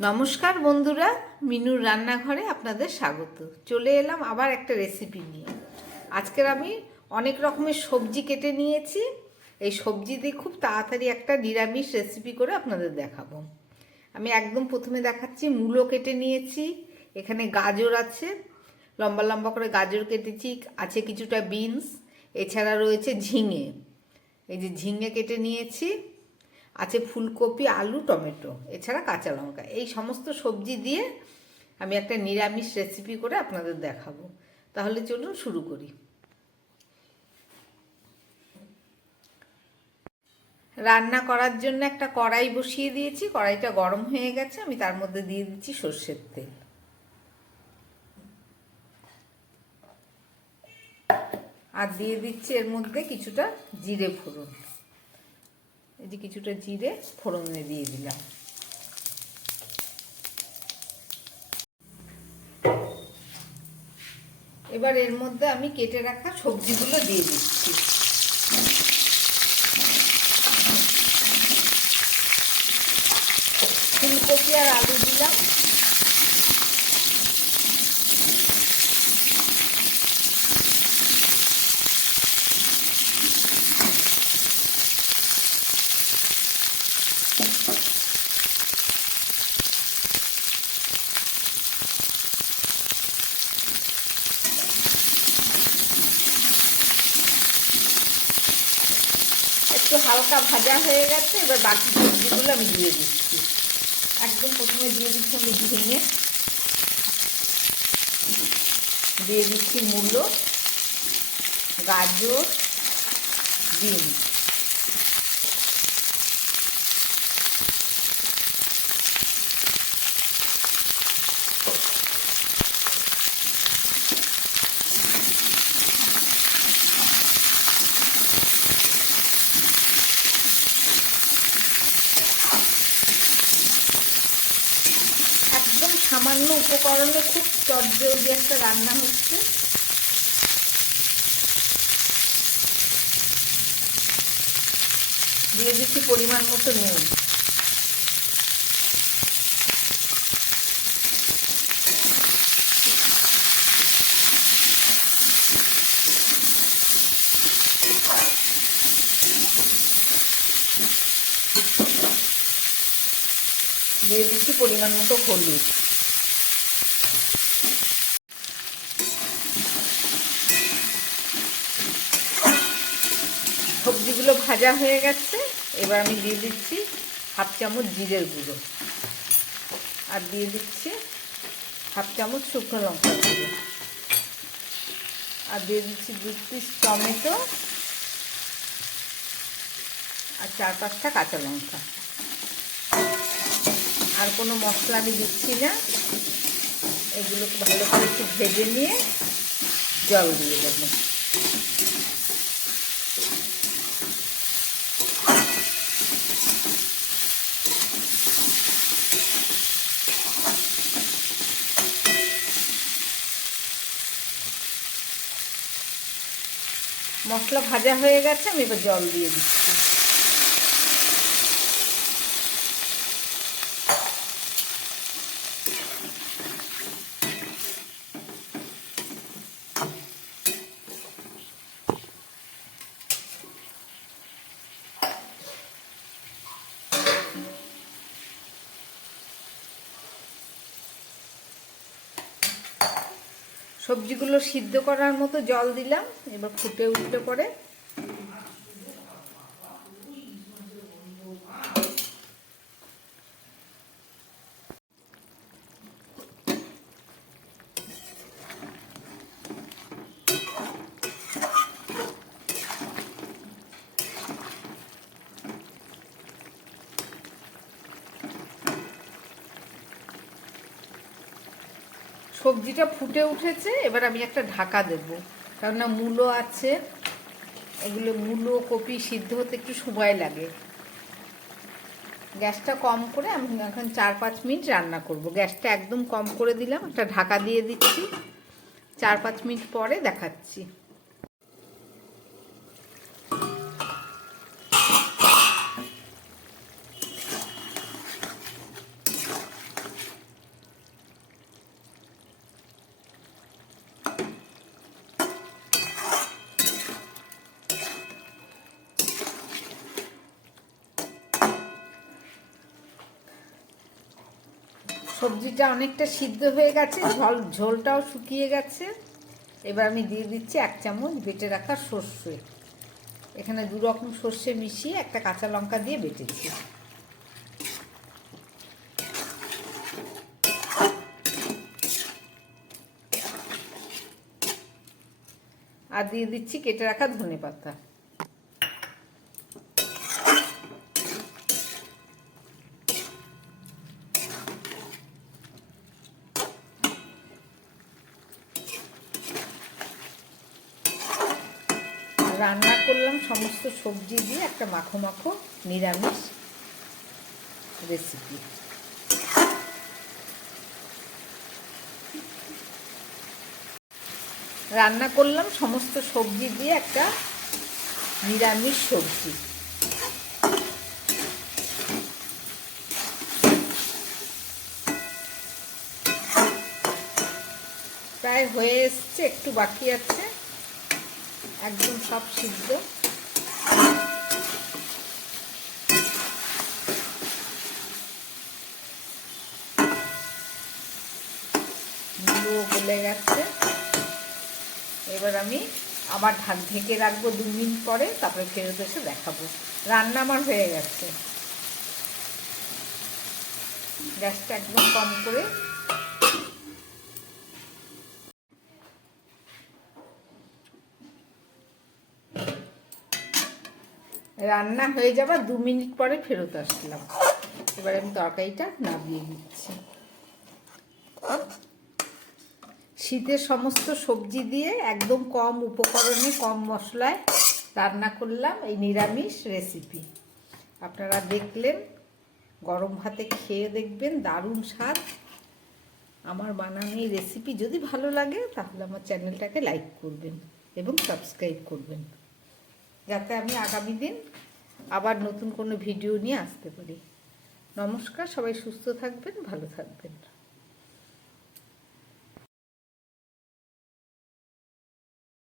নমস্কার বন্ধুরা, মিনুর রান্নাঘরে আপনাদের স্বাগত। চলে এলাম আবার একটা রেসিপি নিয়ে। আজকের আমি অনেক রকমের সবজি কেটে নিয়েছি। এই সবজি দিয়ে খুব তাড়াতাড়ি একটা নিরামিষ রেসিপি করে আপনাদের দেখাবো। আমি একদম প্রথমে দেখাচ্ছি, মূলো কেটে নিয়েছি। এখানে গাজর আছে। লম্বা লম্বা করে গাজর কেটেছি। আছে কিছুটা বিনস। এছাড়া রয়েছে ঝিঙে। এই যে ঝিঙে কেটে নিয়েছি। আছে ফুলকপি, আলু, টমেটো, এছাড়া কাঁচা লঙ্কা। এই সমস্ত সবজি দিয়ে আমি একটা নিরামিষ রেসিপি করে আপনাদের দেখাবো। তাহলে চলুন শুরু করি। রান্না করার জন্য একটা কড়াই বসিয়ে দিয়েছি। কড়াইটা গরম হয়ে গেছে, আমি তার মধ্যে দিয়ে দিচ্ছি সর্ষের তেল। আর দিয়ে দিচ্ছি এর মধ্যে কিছুটা জিরে ফোড়ন। এই যে কিছুটা জিরে ফোড়নে দিয়ে দিলাম। এবার এর মধ্যে আমি কেটে রাখা সবজিগুলো দিয়ে দিচ্ছি। ফুলকপি আর আলু দিলাম। একটু হালকা ভাজা হয়ে গেছে, এবার বাকি সবজিগুলো আমি দিয়ে দিচ্ছি। একদম প্রথমে দিয়ে দিচ্ছি আমি ঝিঙে। দিয়ে দিচ্ছি মূলো, গাজর, ডিম একদম সামান্য উপকরণে খুব চটজলদি একটা রান্না হচ্ছে। দিয়ে দিচ্ছি পরিমাণ মতো নুন। দিয়ে দিচ্ছি পরিমাণ মতো হলুদ। সবজিগুলো ভাজা হয়ে গেছে। এবার আমি দিয়ে দিচ্ছি হাফ চামচ জিরের গুঁড়ো। আর দিয়ে দিচ্ছি হাফ চামচ শুকনো লঙ্কা গুঁড়ো। আর দিয়ে দিচ্ছি দু পিস টমেটো আর চার পাঁচটা কাঁচা লঙ্কা। আর কোনো মশলা আমি দিচ্ছি না। এগুলোকে ভালো করে একটু ভেজে নিয়ে জল দিয়ে দেবো। মশলা ভাজা হয়ে গেছে আমি এবার জল দিয়ে দিচ্ছি। সবজিগুলো সিদ্ধ করার মতো জল দিলাম এবার ফুটে উঠতে পরে সবজিটা ফুটে উঠেছে, এবার আমি একটা ঢাকা দেব। কেননা মূলো আছে, এগুলো মূলো, কপি সিদ্ধ হতে একটু সময় লাগে। গ্যাসটা কম করে আমি এখন চার পাঁচ মিনিট রান্না করব। গ্যাসটা একদম কম করে দিলাম, একটা ঢাকা দিয়ে দিচ্ছি। চার পাঁচ মিনিট পরে দেখাচ্ছি। সবজিটা অনেকটা সিদ্ধ হয়ে গেছে, ঝোল, ঝোলটাও শুকিয়ে গেছে। এবার আমি দিয়ে দিচ্ছি এক চামচ বেটে রাখা সর্ষে। এখানে দু রকম সর্ষে মিশিয়ে একটা কাঁচা লঙ্কা দিয়ে বেটেছি আর দিয়ে দিচ্ছি কেটে রাখা ধনে পাতা রান্না করলাম, সমস্ত সবজি দিয়ে একটা মাখো মাখো নিরামিষ রেসিপি রান্না করলাম, সমস্ত সবজি দিয়ে একটা নিরামিষ সবজি। প্রায় হয়ে এসছে, একটু বাকি আছে। একদম সব সিদ্ধ। মুলো গলে গেছে। এবার আমি আবার ঢাক ঢেকে রাখব দু মিনিট পরে, তারপরে ফেরত এসে দেখাবো। রান্না আমার হয়ে গেছে। গ্যাসটা একদম কম করে রান্না হয়ে যাবার দু মিনিট পরে ফেরত আসলাম। এবার আমি তরকারিটা নামিয়ে দিচ্ছি শীতের সমস্ত সবজি দিয়ে একদম কম উপকরণে, কম মশলায় রান্না করলাম এই নিরামিষ রেসিপি। আপনারা দেখলেন, গরম ভাতে খেয়ে দেখবেন, দারুণ স্বাদ। আমার বানানো এই রেসিপি যদি ভালো লাগে, তাহলে আমার চ্যানেলটাকে লাইক করবেন এবং সাবস্ক্রাইব করবেন। যাতে আমি আগামী দিন আবার নতুন কোনো ভিডিও নিয়ে আসতে পারি। নমস্কার, সবাই সুস্থ থাকবেন, ভালো থাকবেন।